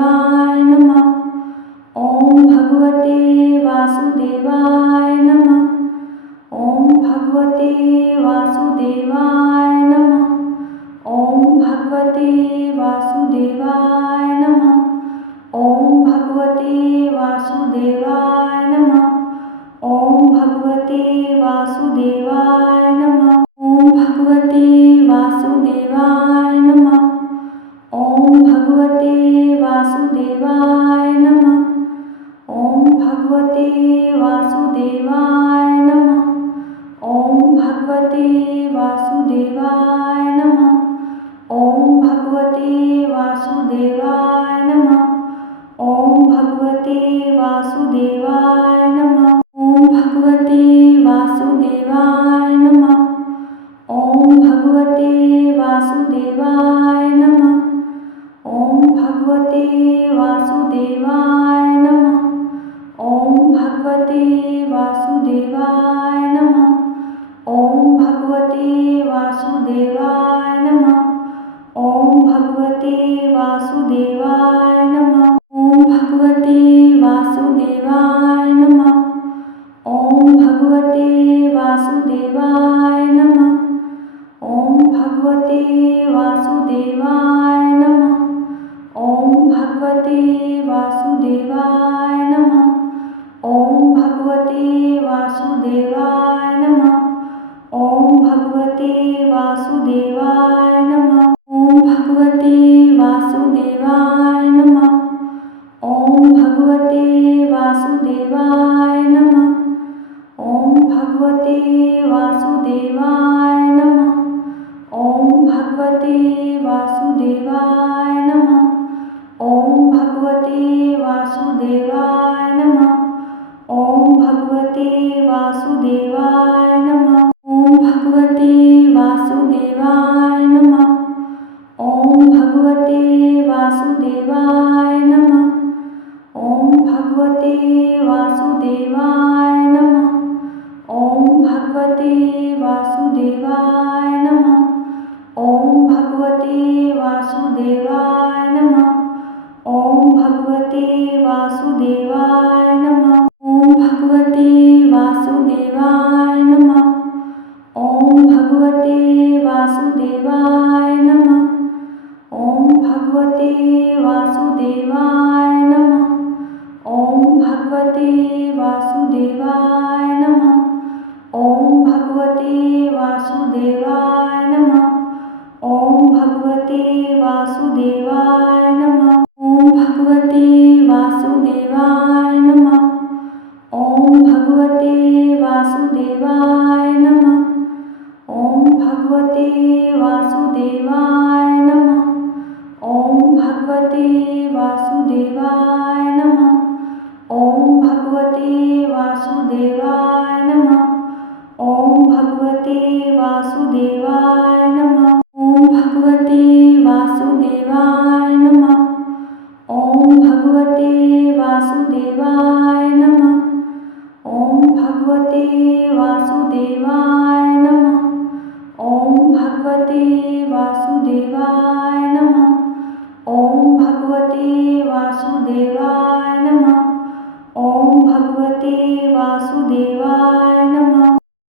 वासुदेवाय नमः। ॐ भगवते वासुदेवाय नमः। ॐ भगवते वासुदेवाय नमः। ॐ भगवते वासुदेवाय नमः। ॐ भगवते वासुदेवाय नमः। ॐ भगवते वासुदेवाय वासुदेवाय नमः। ॐ भगवते वासुदेवाय नमः। ॐ भगवते वासुदेवाय नमः। ॐ भगवते वासुदेवाय नमः। ॐ भगवते वासुदेवाय नमः। ॐ भगवते वासुदेवाय नमः। ॐ भगवते वासुदेवाय नमः। भगवते वासुदेवाय नमः। ॐ भगवते वासुदेवाय नमः। ॐ भगवते वासुदेवाय नमः। ॐ भगवते वासुदेवाय नमः। ॐ भगवते वासुदेवाय नमः। ॐ भगवते वासुदेवाय नमः। ॐ भगवते वासुदेवाय वासुदेवाय नमः। ॐ भगवते वासुदेवाय नमः। ॐ भगवते वासुदेवाय नमः। ॐ भगवते वासुदेवाय नमः। ॐ भगवते वासुदेवाय भगवते वासुदेवाय नमः। ॐ भगवते वासुदेवाय नमः। ॐ भगवते वासुदेवाय नमः। ॐ भगवते वासुदेवाय नमः। ॐ भगवते वासुदेवाय नमः। ॐ भगवते वासुदेवाय नमः। ॐ भगवते वासुदेवाय नमः। वासुदेवाय नमः। ॐ भगवते वासुदेवाय नमः। ॐ भगवते वासुदेवाय नमः। ॐ भगवते वासुदेवाय नमः। ॐ भगवते वासुदेवाय नमः। ॐ भगवते वासुदेवाय नमः। ॐ भगवते वासुदेवाय भगवते वासुदेवाय नमः। ॐ भगवते वासुदेवाय